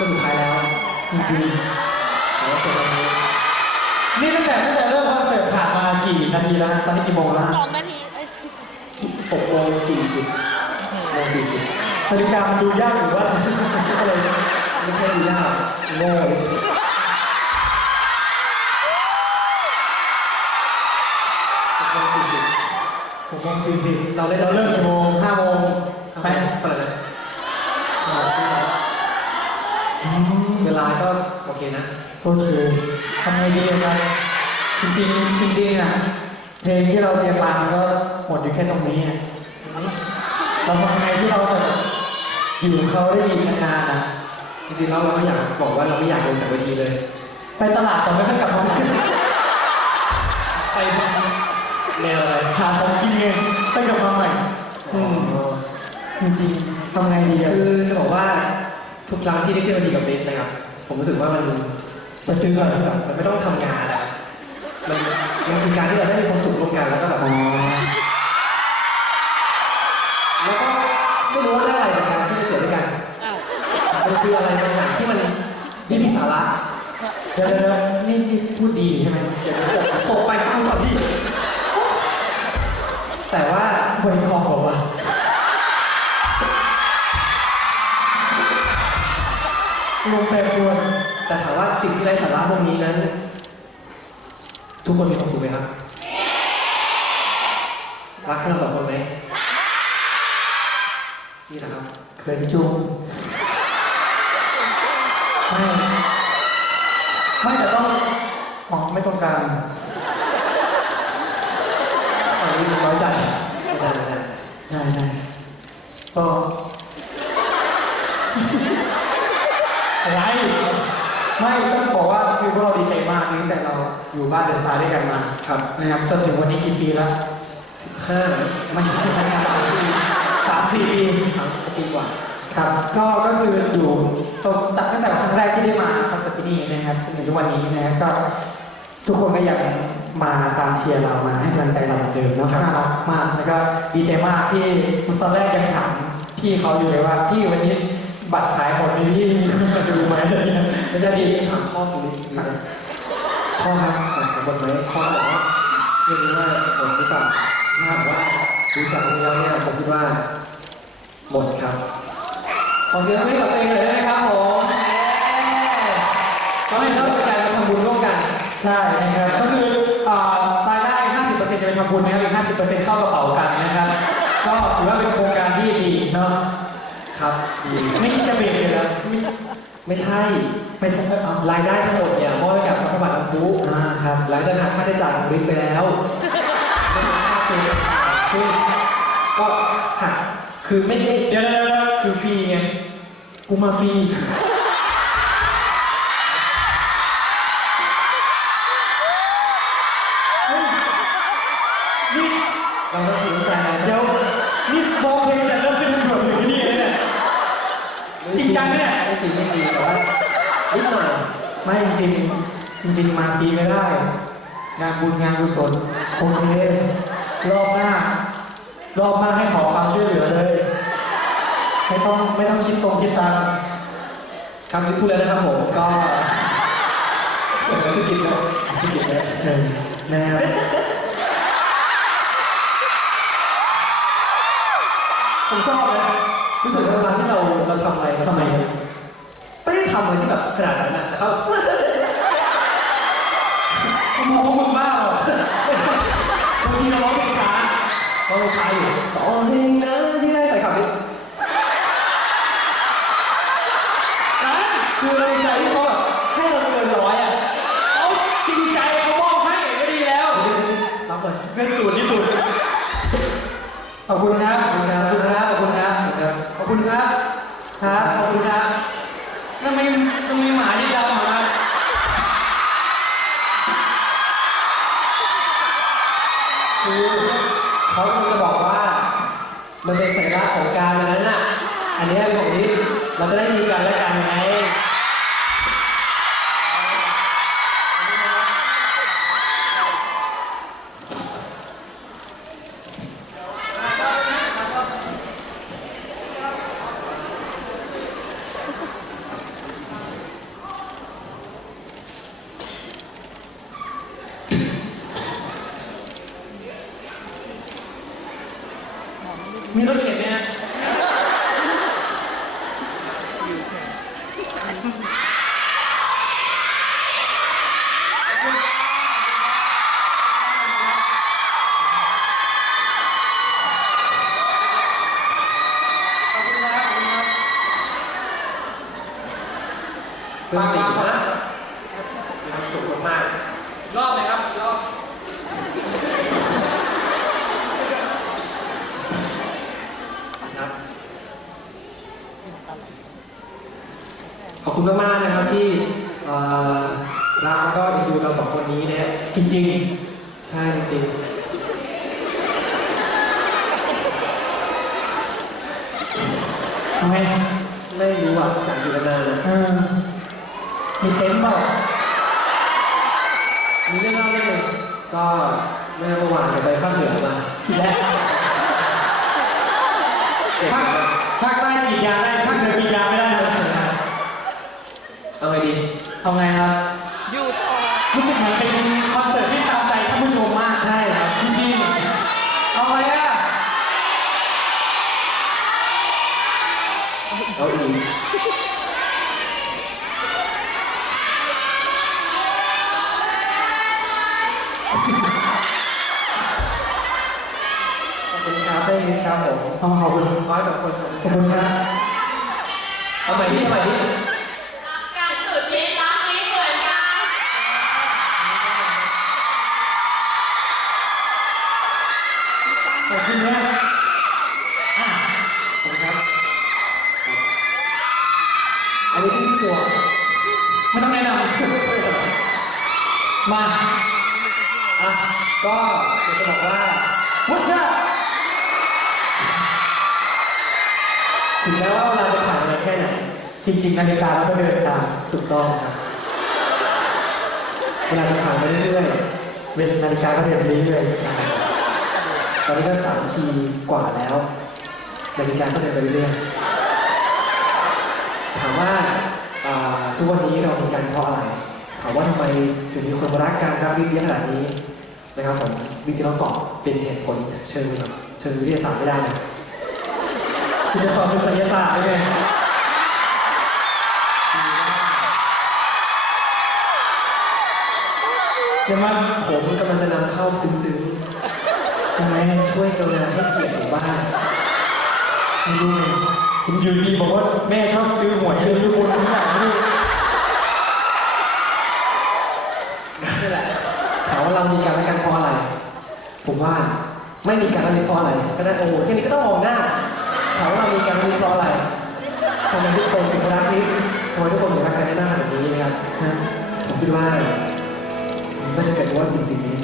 จนสุดท้ายแล้วจริงแต่ว่าเสร็จวันนี้ๆนี่ตั้งแต่ตั้งแต่เริ่มคอนเสิร์ตผ่านมากี่นาทีแล้วฮะตอนนี้กี่โมงแล้วฮะสองนาทีเอ้ยหกโมงสี่สิบโมงสี่สิบนาฬิกามันดูยากหรือว่าอะไรไม่ใช่ดูยากโง่เลยหกโมงสี่สิบหกโมงสี่สิบเราเล่นเราเริ่มกี่โมงห้าโมง ไป ไป เปิดเลย เวลาก็โอเคนะ โอเคทำไงดีอะครับ จริงๆจริงๆอะเพลงที่เราเตรียมมามันก็หมดอยู่แค่ตรงนี้อะเราทำไงที่เราจะอยู่กับเขาได้อีกนานๆอะจริงๆแล้วเราก็อยากบอกว่าเราไม่อยากลงจากเวทีเลย ไปตลาดก่อนไม่ค่อยกลับมาใหม่ไปทำแนวอะไรหาของจริงไงค่อยกลับมาใหม่อืมจริงๆทำไงดีอะคือจะบอกว่า ทุกครั้งที่ได้ขึ้นเวทีกับเบสนะครับ ผมรู้สึกว่ามันจะซื้อก่อนแบบมันไม่ต้องทำงานอะมันมันคือการที่เราได้มีความสุขร่วมกันแล้วก็แบบอ๋อแล้วก็ไม่รู้ว่าได้อะไรจากการที่ไปเสียด้วยกันอ้าวมันคืออะไรบางอย่างที่มันที่มีสาระเดี๋ยวเดี๋ยวเดี๋ยวนี่นี่พูดดีใช่ไหมเดี๋ยวเดี๋ยวตกไปฟังก่อนดิแต่ว่าบริทองบอกว่า ลงแปรปรวนแต่ถามว่าสิ่งที่ไร้สาระพวกนี้นั้น ทุกคนมีความสุขไหมครับรักเราสองคนไหมนี่แหละครับเขินจุงไม่ไม่แต่ต้องอ๋อไม่ต้องการฝั่งนี้น้อยใจไม่ได้ไม่ได้ ได้ได้ก็อะไรไม่ต้องบอกว่าคือพวกเราดีใจมากตั้งแต่เรา อยู่บ้านเดอะสตาร์ด้วยกันมาครับนะครับจนถึงวันนี้กี่ปีแล้วสิบห้าไม่ใช่สามปีสามสี่ปีสามปีกว่าครับก็ก็คืออยู่ตรงตั้งแต่ครั้งแรกที่ได้มาคอนเสิร์ตที่นี่นะครับจนถึงทุกวันนี้นะครับก็ทุกคนก็ยังมาตามเชียร์เรามาให้กำลังใจเราเหมือนเดิมเนาะน่ารักมากแล้วก็ดีใจมากที่ตอนแรกยังถามพี่เขาอยู่เลยว่าพี่วันนี้บัตรขายหมดไหมพี่มีคนมาดูไหมอะไรเงี้ยไม่ใช่ดีถามพ่อคุณ นิดนึงนะพ่อครับถามหมดไหมพ่อบอกว่าไม่รู้ว่าหมดหรือเปล่าถ้าบอกว่าดูจากนี้แล้วเนี่ยผมคิดว่าหมดครับ ขอเสียงให้กับตัวเองหน่อยได้ไหมครับผมก็ให้เราเป็นการทำบุญร่วมกัน ใช่นะครับ ก็คือเอ่อรายได้ 50%จะเป็นทำบุญนะครับอีก50%เข้ากระเป๋ากันนะครับ ก็ถือว่าเป็นโครงการที่ดีเนาะ ครับดีไม่คิดจะเบรกเลยนะไม่ไม่ใช่ ไม่ใช่เอารายได้ทั้งหมดเนี่ยมอบให้กับพระบาทน้ำพุอ่าครับหลังจากหักค่าใช้จ่ายของริบไปแล้วไม่เป็นค่าตัวซึ่งก็หักคือไม่ไม่เดี๋ยวเดี๋ยวเดี๋ยวคือฟรีไงกูมาฟรีเฮ้ยนี่เราต้องถือใจนะเดี๋ยวนี่ฟองเพลงแต่เริ่มขึ้นทางด่วนอยู่ที่นี่เลยเนี่ยจริงจังเนี่ย ไม่ฟรีไม่ฟรีแต่ว่า นิดหน่อยไม่จริงจริง ๆ มาฟรีไม่ได้ งานบุญงานกุศลโอเครอบหน้ารอบหน้าให้ขอความช่วยเหลือเลย ใช้ต้องไม่ต้องคิดตรงคิดตังค์ครับพูดแล้วนะครับผมก็เดี๋ยวสกิปนะสกิปนะหนึ่งนะครับผมชอบนะรู้สึกว่าเวลาที่เราเราทำอะไรทำไม ทำอะไรที่แบบขนาดนั้นนะแต่เขาเขามองว่ามึงบ้าเหรอบางทีเราร้องเพลงช้าร้องเพลงช้าอยู่ต่อให้นะ อันนี้ยเป็นของที่เราจะได้มีกันและกันไง เรื่องติดนะมีความสุขมากรอบเลยครับรอบ ๆครับ ข อบคุณมากๆนะครับที่เอ่อรักแล้วก็ดูเราสองคนนี้เนี่ยจริงใช่จริงๆทำไมๆไม่รู้อะอยากอยู่กันนานนะเออมีเต็นท์เปล่ามีเรื่องเล่าเรื่องหนึ่งก็เมื่อเมื่อวานไปภาคเหนือมาอีกแล้วเด็กภาคภาคใต้ฉีดยาได้ภาคเหนือฉีดยาไม่ได้เลย เอาไงดีเอาไงครับอยู่ต่อรู้สึกเหมือนเป็นคอนเสิร์ตที่ตามใจท่านผู้ชมมากใช่ครับจริงๆเอาไงอะเอาอีกขอบคุณครับได้ยินครับผมเอาขอบคุณร้อยสองคนขอบคุณครับเอาใหม่ดิเอาใหม่ดิ มาอะก็อยากจะบอกว่า What's up ถึงแม้ว่าเวลาจะผ่านไปแค่ไหน จริง ๆ นาฬิกาเราก็เดินตามถูกต้องครับเวลาจะผ่านไปเรื่อยเวลานาฬิกาก็เดินไปเรื่อยๆใช่ตอนนี้ก็สามปีกว่าแล้วนาฬิกาก็เดินไปเรื่อยๆถามว่าอ่าทุกวันนี้เรามีกันเพราะอะไร ถามว่าทำไมถึงมีคนรักกันรักวิทย์เยอะขนาดนี้นะครับผมจริงๆเราตอบเป็นเหตุผลเชิงแบบเชิงวิทยาศาสตร์ไม่ได้นะคุณจะตอบเป็นศิลศาสตร์ได้ไงเดี๋ยวมันผมกำลังจะนำเข้าซึ้งๆจะให้ช่วยกรุณาให้เกียรติผมบ้างไม่รู้เลยคุณยู่ดีบอกว่าแม่ชอบซื้อหวยให้ลูกคนทุกอย่างไม่รู้ นี่แหละถามว่า เรามีกันและกันเพราะอะไร ผมว่าไม่มีการละกันเพราะอะไรก็ได้โอ้แค่นี้ก็ต้องมองหน้าถามว่าเรามีการละกันเพราะอะไรทำไมทุกคนถึงรักนี้ทำไมทุกคนถึงรักกันได้มากขนาดนี้นะครับผมคิดว่ามันก็จะเกิดว่าสิ่งสิ่งนี้